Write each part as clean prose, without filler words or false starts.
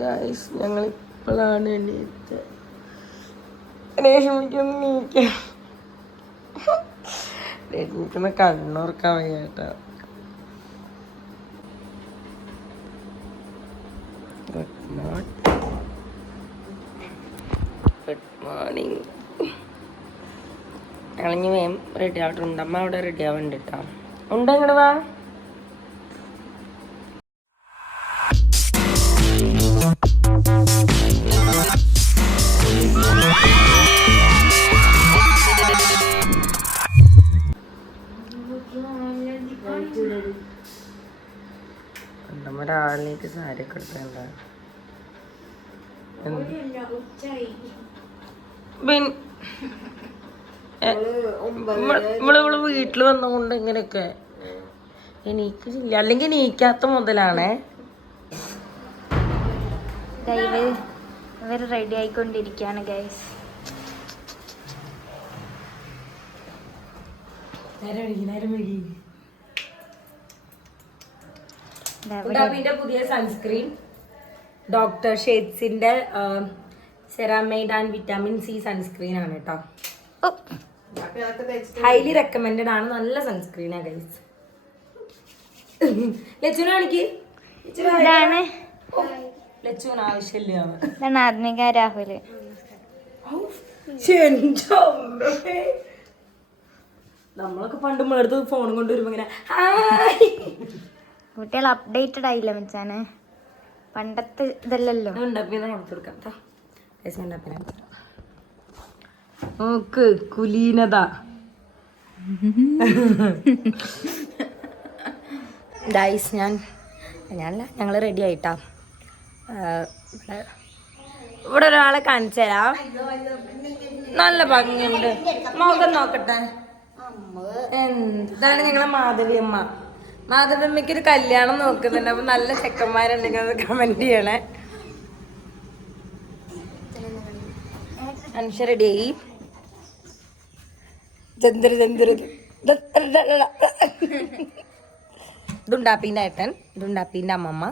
Guys ഞങ്ങളിപ്പോഴാണ് എണീറ്റ് രേഷ്മയ്ക്കൊന്ന് രേഷ്മയ്ക്കൊന്ന് കണ്ണോർക്കാൻ വയ്യാട്ടോ. Good morning. ഞങ്ങളിഞ്ഞ് വേഗം ready ആയിട്ടുണ്ട്. അമ്മ അവിടെ റെഡി ആവുന്നുണ്ട് കേട്ടോ. ഉണ്ടോ ഇങ്ങോട്ട് വാ. നമ്മുടെ ആളിലേക്ക് സാരി ഒക്കെ എടുക്കണ്ട. ഇവള് വീട്ടിൽ വന്നുകൊണ്ട് ഇങ്ങനെയൊക്കെ എണീക്കില്ല, അല്ലെങ്കിൽ എണീക്കാത്ത മുതലാണേ. ഇവർ റെഡി ആയിക്കൊണ്ടിരിക്കുകയാണ് ഗൈസ്. പുതിയ സൺസ്ക്രീൻ ഡോക്ടർ ഷേഡ്സിന്റെ ceramide and vitamin C sunscreen ആണ് കേട്ടോ. ഹൈലി റെക്കമെൻഡഡ് ആണ്. നല്ല സൺസ്ക്രീനാ ഗൈസ്. ലച്ചുന കാണിക്ക്. ലച്ചുന ആവശ്യമില്ല. ആത്മിക രാഹുല് നമ്മളൊക്കെ പണ്ട് മേടുത്ത് ഫോൺ കൊണ്ടുവരുമ്പോ ഇങ്ങനെ കുട്ടികൾ അപ്ഡേറ്റഡ് ആയില്ല മച്ചാനെ, പണ്ടത്തെ ഇതല്ലല്ലോ. നോക്ക് കുലീനത. ഡൈസ് ഞങ്ങൾ റെഡി ആയിട്ടാ. ഇവിടെ ഒരാളെ കാണിച്ചു തരാം. നല്ല ഭംഗിയുണ്ട്. മുഖം നോക്കട്ടെ. എന്താണ് ഞങ്ങളെ മാധവിയമ്മ. മാധവിയമ്മയ്ക്ക് ഒരു കല്യാണം നോക്കുന്നുണ്ട്. അപ്പൊ നല്ല ചെക്കന്മാരുണ്ടെങ്കിൽ അത് കമന്റ് ചെയ്യണേ. അനുഷ റെഡിയായി. ദുണ്ടാപ്പീൻ്റെ ഏട്ടൻ, ദുണ്ടാപ്പീൻ്റെ അമ്മമ്മ.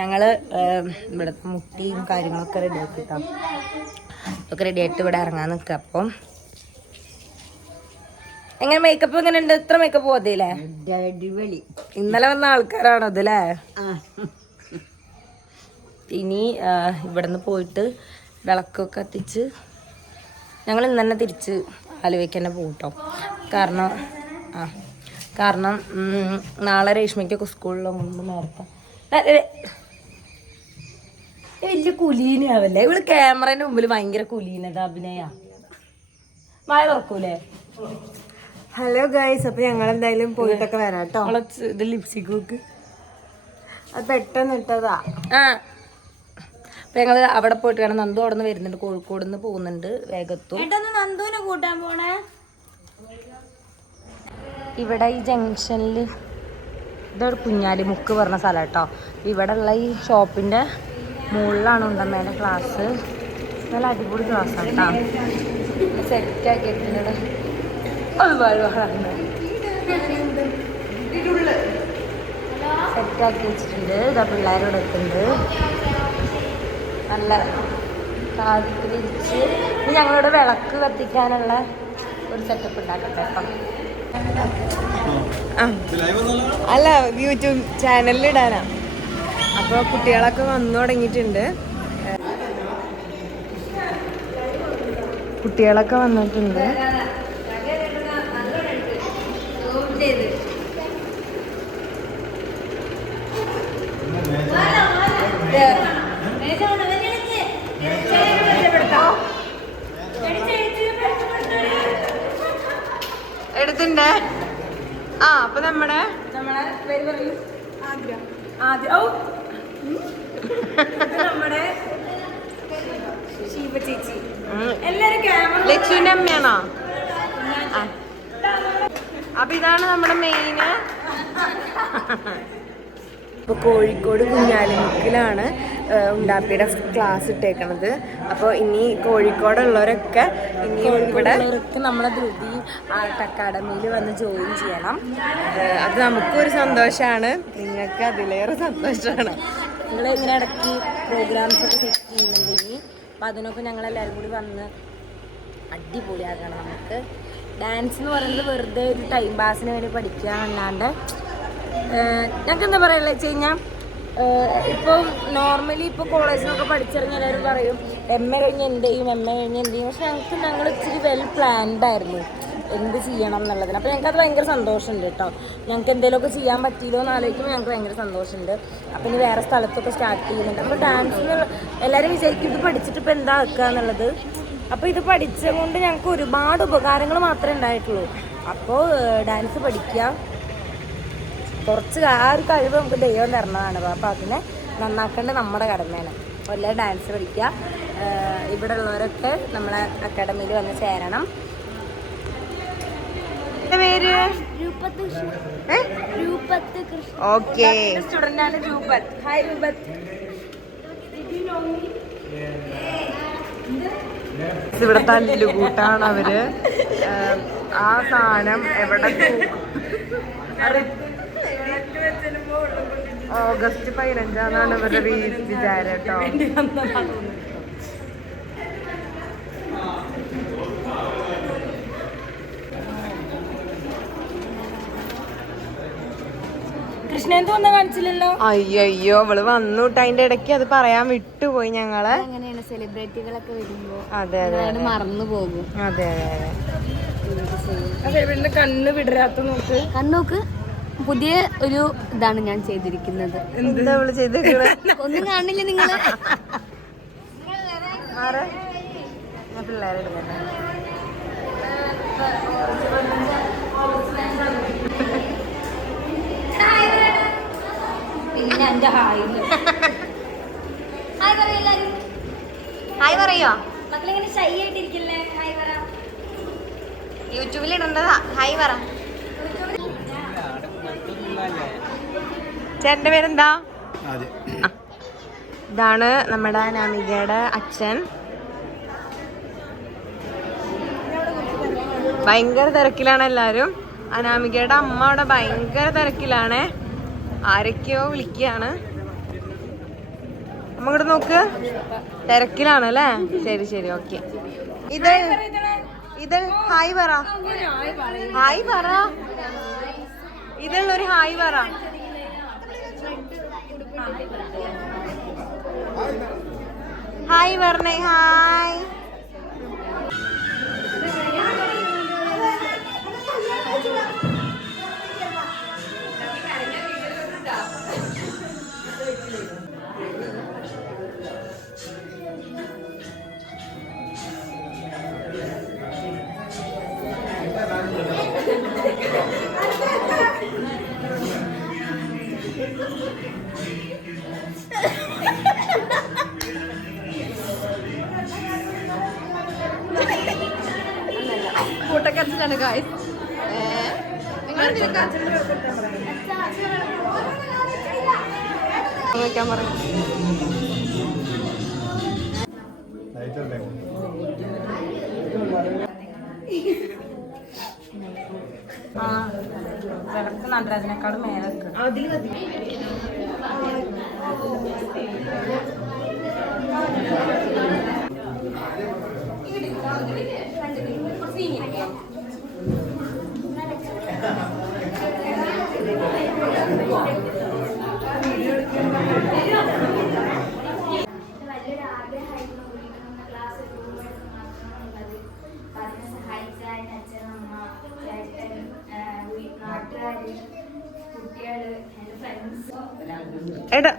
ഞങ്ങള് ഇവിടുത്തെ മുട്ടിയും കാര്യങ്ങളൊക്കെ റെഡി ആക്കിട്ടോ. ഒക്കെ റെഡി ആയിട്ട് ഇവിടെ ഇറങ്ങാൻ നിൽക്കുക. അപ്പം എങ്ങനെ മേക്കപ്പ് എങ്ങനെ ഉണ്ട്? ഇത്ര മേക്കപ്പ് പോകത്തില്ലേ? ഇന്നലെ വന്ന ആൾക്കാരാണോ അതല്ലേ? ഇനി ഇവിടുന്ന് പോയിട്ട് വിളക്കൊക്കെ കത്തിച്ച് ഞങ്ങൾ ഇന്ന് തന്നെ തിരിച്ച് ആലുവയ്ക്ക് തന്നെ പോകും കേട്ടോ. കാരണം നാളെ രേഷ്മയ്ക്കൊക്കെ സ്കൂളിൽ മുമ്പ് നേരത്തെ വലിയ കുലീനാവല്ലേ ഇവള്. ക്യാമറേന്റെ മുമ്പിൽ ഭയങ്കര കുലീനത അഭിനയ. മായ തുറക്കൂലേ? ഹലോ ഗൈസ്, അപ്പൊ ഞങ്ങൾ എന്തായാലും പോയിട്ടൊക്കെ വരാം കേട്ടോ. ഇത് ലിപ്സ്റ്റിക് നോക്ക്. അത് പെട്ടെന്ന് ഇട്ടതാ. അപ്പൊ ഞങ്ങള് അവിടെ പോയിട്ട് വേണം. നന്ദു അവിടെ നിന്ന് വരുന്നുണ്ട്, കോഴിക്കോട് നിന്ന് പോകുന്നുണ്ട്. വേഗത്തും നന്ദുവിനെ കൂട്ടാൻ പോണേ. ഇവിടെ ഈ ജംഗ്ഷനിൽ ഇതൊരു കുഞ്ഞാലിമുക്ക് പറഞ്ഞ സ്ഥലം കേട്ടോ. ഇവിടെ ഉള്ള ഈ ഷോപ്പിന്റെ മുകളിലാണ് ഉണ്ടമ്മേലെ ക്ലാസ്. നല്ല അടിപൊളി ക്ലാസ്സാണ് കേട്ടോ. സെറ്റാക്കി വെക്കുന്നത് സെറ്റാക്കി വെച്ചിട്ടുണ്ട്. ഇതാ പിള്ളേരോട് എത്തുന്നുണ്ട്. നല്ല കാതിരിച്ച് ഇനി ഞങ്ങളിവിടെ വിളക്ക് കത്തിക്കാനുള്ള ഒരു സെറ്റപ്പ് ഉണ്ടാക്കട്ടെ കേട്ടോ. അല്ല, യൂട്യൂബ് ചാനലിൽ ഇടാനാ. അപ്പൊ കുട്ടികളൊക്കെ വന്നു തുടങ്ങിയിട്ടുണ്ട്. കുട്ടികളൊക്കെ വന്നിട്ടുണ്ട്. എടുത്തിണ്ടേ. അപ്പൊ നമ്മളെ പേര് പറയൂ. നമ്മുടെ ശിവ ചേച്ചി. എല്ലാരും ക്യാമറ ലച്ചുവിന്റെ അമ്മയാണോ? അപ്പൊ ഇതാണ് നമ്മുടെ മെയിന്. ഇപ്പോൾ കോഴിക്കോട് കുഞ്ഞാലിമുക്കിലാണ് ഉണ്ടാപ്പിയുടെ ക്ലാസ് ഇട്ടേക്കണത്. അപ്പോൾ ഇനി കോഴിക്കോടുള്ളവരൊക്കെ ഇനിയും ഇവിടെ നമ്മളെ ധൃതി ആർട്ട് അക്കാഡമിയിൽ വന്ന് ജോയിൻ ചെയ്യണം. അത് നമുക്കൊരു സന്തോഷമാണ്, നിങ്ങൾക്ക് അതിലേറെ സന്തോഷമാണ്. നിങ്ങൾ ഇങ്ങനെ ഇടയ്ക്ക് പ്രോഗ്രാംസ് ഒക്കെ സെറ്റ് ചെയ്യുന്നുണ്ടെങ്കിൽ അപ്പോൾ അതിനൊക്കെ ഞങ്ങളെല്ലാവരും കൂടി വന്ന് അടിപൊളിയാക്കണം. നമുക്ക് ഡാൻസ് എന്ന് പറയുന്നത് വെറുതെ ഒരു ടൈം പാസിന് വേണ്ടി പഠിക്കുക അല്ലാണ്ട് ഞങ്ങൾക്ക് എന്താ പറയുക വെച്ച് കഴിഞ്ഞാൽ ഇപ്പോൾ നോർമലി ഇപ്പോൾ കോളേജിലൊക്കെ പഠിച്ചിറങ്ങി എല്ലാവരും പറയും MA കഴിഞ്ഞ് എന്ത് ചെയ്യും, MA കഴിഞ്ഞ് എന്ത് ചെയ്യും. പക്ഷെ ഞങ്ങൾ ഇച്ചിരി വെൽ പ്ലാൻഡ് ആയിരുന്നു എന്ത് ചെയ്യണം എന്നുള്ളതിന്. അപ്പോൾ ഞങ്ങൾക്കത് ഭയങ്കര സന്തോഷമുണ്ട് കേട്ടോ. ഞങ്ങൾക്ക് എന്തെങ്കിലുമൊക്കെ ചെയ്യാൻ പറ്റിയില്ലോ എന്ന് ആലോചിക്കുമ്പോൾ ഞങ്ങൾക്ക് ഭയങ്കര സന്തോഷമുണ്ട്. അപ്പോൾ ഇനി വേറെ സ്ഥലത്തൊക്കെ സ്റ്റാർട്ട് ചെയ്യുന്നുണ്ട്. അപ്പോൾ ഡാൻസിന് എല്ലാവരും വിചാരിക്കും ഇത് പഠിച്ചിട്ട് ഇപ്പോൾ എന്താ ആക്കുക എന്നുള്ളത്. അപ്പോൾ ഇത് പഠിച്ചതുകൊണ്ട് ഞങ്ങൾക്ക് ഒരുപാട് ഉപകാരങ്ങൾ മാത്രമേ ഉണ്ടായിട്ടുള്ളൂ. അപ്പോൾ ഡാൻസ് പഠിക്കുക, കുറച്ച് ആ ഒരു കഴിവ് നമുക്ക് ദൈവം തരണതാണ്. അപ്പോൾ അതിനെ നന്നാക്കേണ്ടത് നമ്മുടെ കടമയാണ്. അപ്പോൾ എല്ലാവരും ഡാൻസ് പഠിക്കുക. ഇവിടെ ഉള്ളവരൊക്കെ നമ്മളെ അക്കാഡമിയിൽ വന്ന് ചേരണം. പേര് ഓക്കെ സ്റ്റുഡൻ്റ് ആണ് രൂപത്. ഹായ് രൂപത്. ഇവിടെ തല്ലുകൂട്ടാണ് അവര്. ആ സാധനം എവിടെ ഓഗസ്റ്റ് 15 ഇവരുടെ വിചാരം കേട്ടോ. കൃഷ്ണേന്ത് വന്ന കാണിച്ചില്ലല്ലോ. അയ്യോ അവള് വന്നുട്ട് അതിന്റെ ഇടയ്ക്ക് അത് പറയാൻ വിട്ടുപോയി ഞങ്ങള്. അങ്ങനെയാണ് സെലിബ്രിറ്റികളൊക്കെ വരുമ്പോ അതെ അതെ മറന്നു പോകും. അതെ അതെ അതെ. ഇവിടെ കണ്ണ് വിടരാത്ത നോക്ക്, കണ്ണോക്ക്. പുതിയ ഒരു ഇതാണ് ഞാൻ ചെയ്തിരിക്കുന്നത്. എന്താ അവള് ചെയ്തേക്കണത്? ഒന്നും കാണില്ല നിങ്ങള്. ഞാൻ പിള്ളേരെടുക്കട്ടെ. പിന്നെ എന്റെ ഹായ് ഹായ് പറയോ? മക്കളിങ്ങനെ ഷൈ ആയിട്ടിരിക്കില്ലേ? ഹായ് പറ. യൂട്യൂബിൽ ഇടണ്ടതാ. ഹായ് പറ. ചേട്ടന്റെ പേരെന്താ? ഇതാണ് നമ്മുടെ അനാമികയുടെ അച്ഛൻ. ഭയങ്കര തിരക്കിലാണ് എല്ലാരും. അനാമികയുടെ അമ്മ അവിടെ ഭയങ്കര തിരക്കിലാണ്. ആരൊക്കെയോ വിളിക്കുകയാണ്. അമ്മ ഇങ്ങോട്ട് നോക്ക്, തിരക്കിലാണ് അല്ലേ? ശരി ശരി ഓക്കെ. ഇത് ഹായ് പറ. ഹായ് പറ. ഇതുള്ളൊരു ഹായ് പറ. ഹായ് പറഞ്ഞേ. ഹായ്. കൂട്ടക്കരച്ചിലാണ് ഗായ്സ്. വെക്കാൻ പറയും. വിളക്ക് നടരാജനേക്കാളും മേലെ എടാ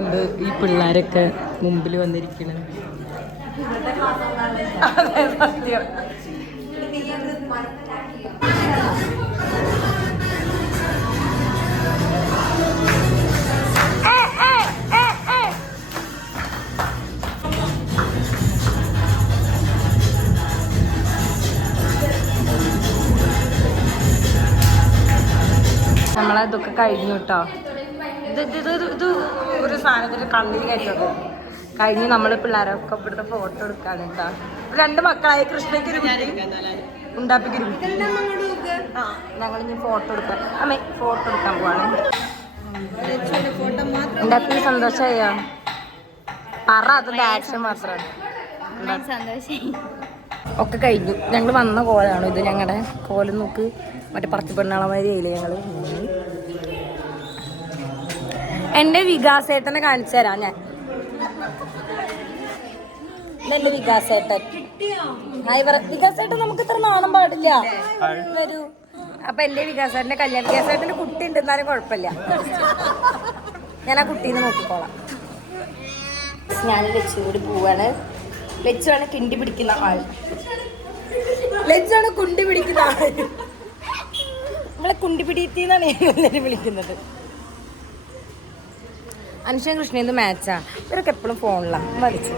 ഉണ്ട് ഈ പിള്ളേരൊക്കെ മുമ്പിൽ വന്നിരിക്കുന്നത്. അതെ സത്യം. നമ്മളതൊക്കെ കഴിഞ്ഞു കേട്ടോ. ഇത് ഒരു സാധനത്തിന് കണ്ണിൽ കയറ്റത് കഴിഞ്ഞ് നമ്മൾ പിള്ളേരൊക്കെ ഇവിടുത്തെ ഫോട്ടോ എടുക്കാണ് കേട്ടോ. 2 മക്കളായ കൃഷ്ണയ്ക്കൊരു ഉണ്ടാപ്പിക്കൊരു ഞങ്ങൾ ഇനി ഫോട്ടോ എടുക്കാൻ അമ്മേ ഫോട്ടോ എടുക്കാൻ പോവാണ്. ഉണ്ടാപ്പി സന്തോഷമായോ? പറ അതിന്റെ ആക്ഷൻ മാത്രമാണ്. സന്തോഷമായി. ഒക്കെ കഴിഞ്ഞു. ഞങ്ങൾ വന്ന കോലാണ് ഇത്. ഞങ്ങളുടെ കോല് നോക്ക് മറ്റേ പറത്തി പെണ്ണാളമാരി ആയില്ലേ ഞങ്ങള്. എന്റെ വികാസേട്ടനെ കാണിച്ചു തരാം ഞാൻ. ഇതെന്റെ വികാസേട്ടൻ. വികാസേട്ടൻ നമുക്ക് ഇത്ര നാണം പാടില്ല. വരൂ. അപ്പൊ എന്റെ വികാസേട്ടന്റെ കല്യാണം. വികാസേട്ടന്റെ കുട്ടി ഉണ്ട് എന്നാലും കുഴപ്പമില്ല. ഞാൻ ആ കുട്ടീനെ നോക്കിക്കോളാം. ഞാൻ ലച്ചു കൂടി പോവാണ്. ലച്ചുവാണ് കിണ്ടി പിടിക്കുന്ന ആൾ. ലച്ചാണ് കുണ്ടി പിടിക്കുന്ന ആൾ. നമ്മളെ കുണ്ടിപിടിയെന്നാണ് എല്ലാവരും വിളിക്കുന്നത്. അനുഷൻ കൃഷ്ണേന്ത് മാച്ചാ. ഇവരൊക്കെ എപ്പോഴും ഫോണിലാണ് വലിച്ചു.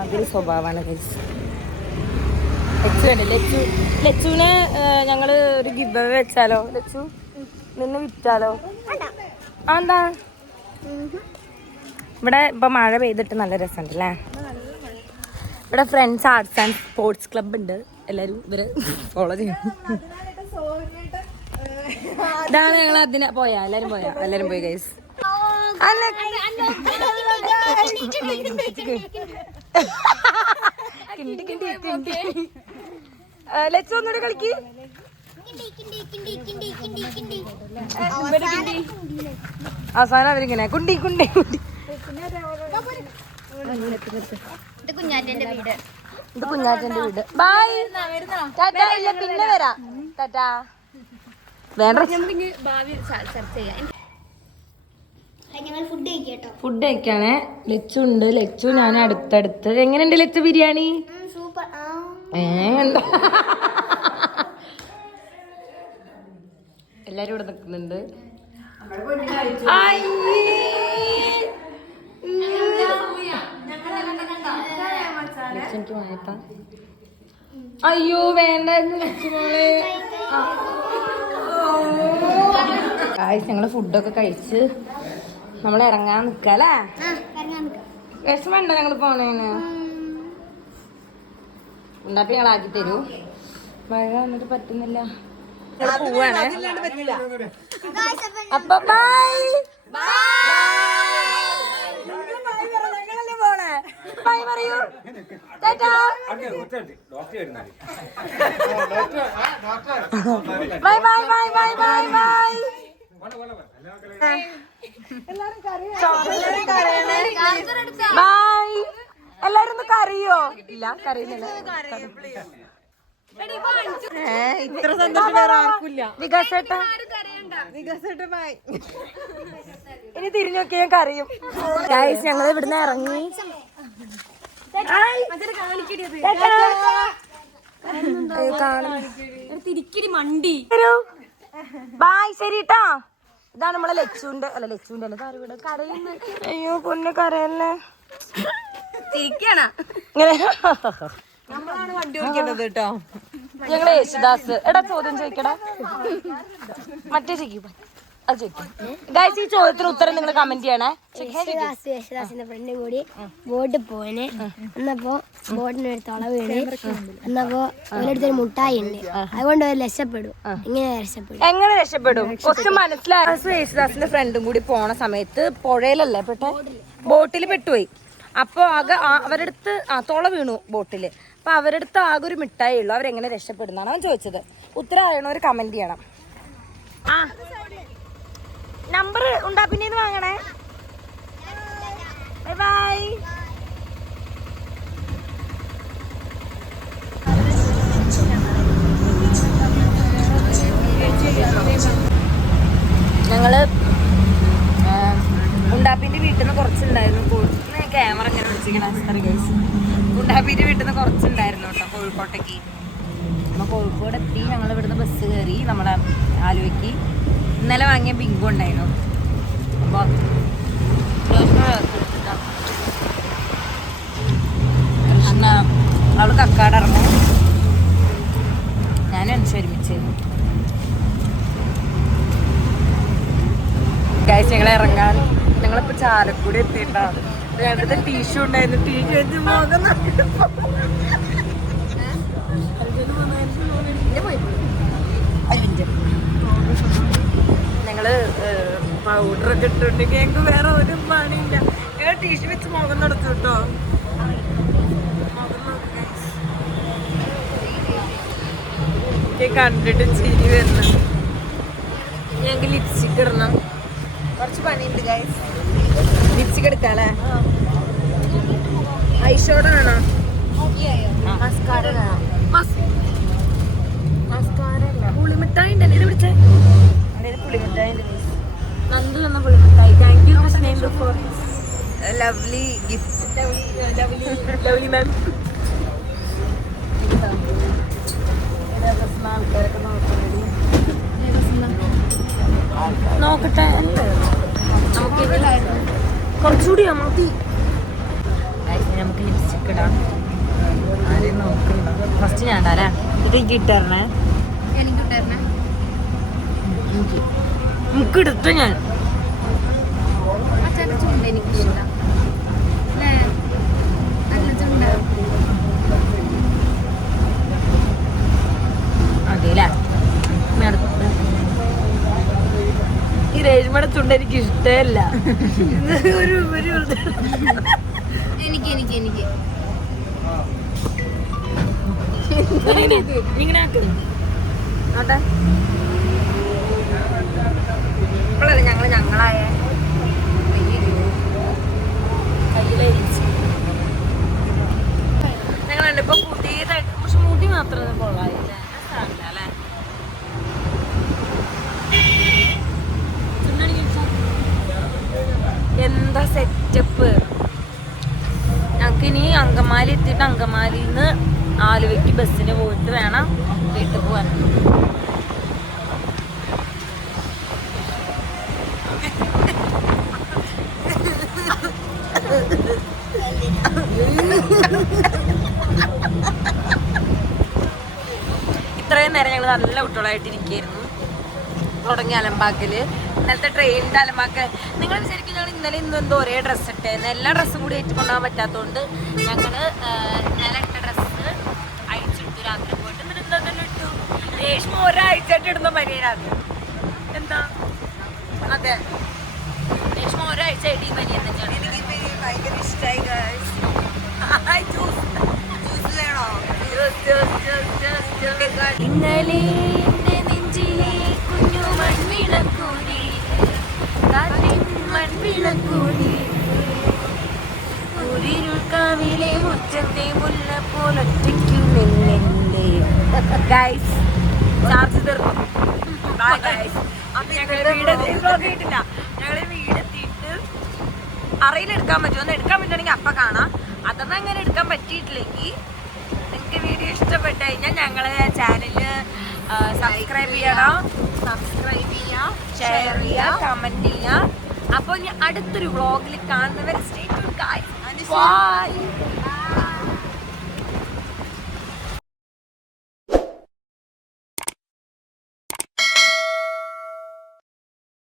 അതൊരു സ്വഭാവമാണ്. ലച്ചു വേണ്ട. ലച്ചുവിനെ ഞങ്ങള് ഒരു ഗിവ് വെച്ചാലോ? ലച്ചു നിന്ന് വിറ്റാലോ? എന്താ ഇവിടെ ഇപ്പൊ മഴ പെയ്തിട്ട് നല്ല രസമുണ്ട് അല്ലേ? ഇവിടെ friends arts and sports club ഉണ്ട്. എല്ലാരും ഇവര് ഫോളോ ചെയ്യും. ഇതാണ് ഞങ്ങൾ അതിനെ പോയാ എല്ലാരും പോയി ഗൈസ്. ലച്ചു ഒന്നുകൂടെ കളിക്ക്. അവസാനം അവരിങ്ങനെ കുണ്ടി കുണ്ടി കുണ്ടി. ഇത് കുഞ്ഞാറ്റന്റെ വീട്. ബൈ ടാറ്റാ. ഇല്ല പിന്നെ വരാം. ടാറ്റാ. വേണ്ട ഫുഡ് കഴിക്കാണേ. ലച്ചു ഉണ്ട്. ലച്ചു ഞാൻ അടുത്തടുത്ത്. എങ്ങനെയുണ്ട് ലച്ചു ബിരിയാണി? എന്താ എല്ലാരും ഇവിടെ നിൽക്കുന്നുണ്ട്. എനിക്ക് വായത്താ. അയ്യോ വേണ്ടായിരുന്നു ലച്ചു മോളെ. ഞങ്ങള് ഫുഡൊക്കെ കഴിച്ച് നമ്മൾ ഇറങ്ങാൻ നിക്കല്ലേ? വിഷമണ്ട ഞങ്ങള് പോണേന്? ഉണ്ടാക്കി ഞങ്ങളാക്കി തരൂ. മഴ വന്നിട്ട് പറ്റുന്നില്ല. പോവാണ്. അപ്പൊ ബൈ. ബൈ പറയൂ. Bye bye bye bye bye bye. Bye. എല്ലാരും ഒന്ന് കറിയോ? ഇല്ല കറിയുന്നില്ല. ഇത്ര സന്തോഷം വേറെ ആർക്കില്ല. വികാസേട്ടാ ഇനി തിരിഞ്ഞു നോക്കി ഞാൻ കറിയും. ഞങ്ങൾ ഇവിടുന്ന് ഇറങ്ങി. തിരിക്കിരി മണ്ടി. ബായ് ശരി ട്ടാ. ഇതാണ് നമ്മളെ ലച്ചുവിന്റെ അല്ല കറിവിടെ കരയുന്നു. അയ്യോ പൊന്ന് കരയല്ലേ. തിരിക്കാണ് ഇങ്ങനെ. നമ്മളാണ് വണ്ടി ഓടിക്കേണ്ടത് കേട്ടോ. ഞങ്ങള് യേശുദാസ്. എടാ ചോദ്യം ചോദിക്കടാ. മറ്റേ ചോദിക്കും അത് ചോദിക്കും. ഗൈസ് ഈ ചോദ്യത്തിന് ഉത്തരം നിങ്ങൾ കമന്റ് ചെയ്യണേ. യേശുദാസിന്റെ ഫ്രണ്ട് കൂടി ബോട്ടിൽ പോയിന്. എന്നപ്പോ ബോട്ടിനൊരു തുള വീണ്. എന്നപ്പോ ഒരിടത്തൊരു മുട്ടായി ഉണ്ട്. അതുകൊണ്ട് അവർ രക്ഷപ്പെടും. എങ്ങനെ രക്ഷപ്പെടും? കുറച്ച് മനസ്സിലായി. യേശുദാസിന്റെ ഫ്രണ്ടും കൂടി പോണ സമയത്ത് പുഴയിലല്ലേ പെട്ടെ? ബോട്ടിൽ പെട്ടുപോയി. അപ്പോൾ ആകെ അവരുടെ അടുത്ത് തുള വീണു ബോട്ടിൽ. അപ്പോൾ അവരുടെ അടുത്ത് ആകെ ഒരു മിഠായി ഉള്ളൂ. അവരെങ്ങനെ രക്ഷപ്പെടുന്നാണ് അവൻ ചോദിച്ചത്. ഉത്തരം അറിയണവർ കമന്റ് ചെയ്യണം. ആ നമ്പർ ഉണ്ടാ പിന്നെ വാങ്ങണേ. Bye bye. ഞങ്ങള് കോഴിക്കോട്ടേക്ക്. നമ്മൾ കോഴിക്കോട് എത്തി. ഞങ്ങൾ ഇവിടുന്ന് ബസ് കയറി നമ്മുടെ ആലുവയ്ക്ക്. ഇന്നലെ വാങ്ങിയ ബിങ്കു ഉണ്ടായിരുന്നു. അപ്പോൾ കൃഷ്ണ അവള് കക്കാട് ഇറങ്ങും, ഞാനും അനുസരിച്ച് ഒരുമിച്ച്. ഞങ്ങൾ ഇറങ്ങാൻ ഞങ്ങളിപ്പോൾ ചാലക്കുടി എത്തിയിട്ടാണ്. ഞങ്ങളുടെ ടീഷു ഉണ്ടായിരുന്നു. ടീഷു വെച്ച് മുഖം ഞങ്ങള് പൗഡറൊക്കെ ഇട്ടിട്ടുണ്ടെങ്കിൽ ഞങ്ങൾക്ക് വേറെ ഒരു പണിയില്ല. ഞങ്ങൾ ടീഷു വെച്ച് മുഖം നടത്തും കേട്ടോ. കണ്ടിട്ട് ചിരി വരുന്നു. ഞങ്ങൾക്ക് ലിപ്സ്റ്റിക് ഇടണം, കുറച്ച് പണിയുണ്ട് ഗൈസ്. ലിപ്സ്റ്റിക് എടുക്കാല്ലേ? ഐഷോഡോ ആണോ? മസ്കാര പുളിമിഠായി ഉണ്ടല്ലേ ഇത് പിടിച്ചേ? പുളിമിഠായി നന്ദു എന്ന പുളിമിഠായി. Thank you for lovely gift. Lovely ma'am. നോക്കട്ടെ, നമുക്ക് കുറച്ചുകൂടി മതി. നമുക്ക് ലിപ്സ്റ്റിക് ഇടാം. ആരെയും നോക്കണ്ട. ഫസ്റ്റ് ഞാൻ ഇടാല്ലേ? ഇത് ഇട്ടരണേ. നമുക്ക് എടുത്തു ഞാൻ. അതെല്ലേ? ഈ രേഷ്മയുടെ ചുണ്ട് എനിക്ക് ഇഷ്ടമല്ല. ഇപ്പോഴല്ലേ ഞങ്ങളായ ഞങ്ങളുണ്ട് ഇപ്പൊ പുതിയതായിട്ട്. പക്ഷെ മുടി മാത്രമേ കൊള്ളായില്ലേ? അല്ലേ? എന്താ സെറ്റപ്പ്. ഞങ്ങൾക്ക് ഇനി അങ്കമാലി എത്തിയിട്ട് അങ്കമാലിയിൽ നിന്ന് ആലുവയ്ക്ക് ബസ്സിന് പോയിട്ട് വേണം വീട്ടിൽ പോകാൻ. ഇത്രയും നേരം ഞങ്ങൾ നല്ല കുട്ടികളായിട്ടിരിക്കുകയായിരുന്നു. തുടങ്ങിയ അലമ്പാക്കല്, ഇന്നലത്തെ ട്രെയിനിൻ്റെ അലമ്പാക്കൽ. നിങ്ങൾ വിചാരിക്കും ഞങ്ങൾ ഇന്നലെ ഇന്നെന്തോ ഒരേ ഡ്രസ്സ് ഇട്ടായിരുന്നു. എല്ലാ ഡ്രസ്സും കൂടി ഏറ്റുകൊണ്ടുപോകാൻ പറ്റാത്തതുകൊണ്ട് ഞങ്ങൾ ഇന്നലെ ഇട്ട ഡ്രസ്സ് അഴിച്ചിട്ടു. രാത്രി പോയിട്ട് എന്നിട്ട് എന്താ തന്നെ ഇട്ടു. രേഷ്മ ഒരാഴ്ചയായിട്ട് ഇടുന്ന പനിയാണ്. എന്താ? അതെ, രേഷ്മ ഒരാഴ്ചയായിട്ട് ഈ പനി എന്താ? ഭയങ്കര ഇഷ്ടമായി. ഇന്നലെ നെഞ്ചിലെ കുഞ്ഞു മൺവിളക്കൂടി, മൺവിളക്കൂടി, ൂരിരുൾക്കാവിലെ മുറ്റത്തെ മുല്ല പോലൊറ്റയ്ക്കു നിന്നെ. ഗൈസ് ചാർജ് തീർന്നു. വീടെത്തിയിട്ടില്ല. ഞങ്ങള് വീടെത്തിയിട്ട് അറയിലെടുക്കാൻ പറ്റുമോ? ഒന്ന് എടുക്കാൻ പറ്റുകയാണെങ്കിൽ അപ്പം കാണാം. അതൊന്നും അങ്ങനെ എടുക്കാൻ പറ്റിയിട്ടില്ലെങ്കിൽ നിങ്ങൾക്ക് വീഡിയോ ഇഷ്ടപ്പെട്ട് കഴിഞ്ഞാൽ ഞങ്ങളെ ചാനല് സബ്സ്ക്രൈബ് ചെയ്യണം. സബ്സ്ക്രൈബ് ചെയ്യുക, ഷെയർ ചെയ്യുക, കമൻറ്റ് ചെയ്യുക. അപ്പോൾ ഇനി അടുത്തൊരു വ്ളോഗിൽ കാണുന്നവരെ സ്റ്റേ ട്യൂൺഡ് ഗൈസ്. ബൈ.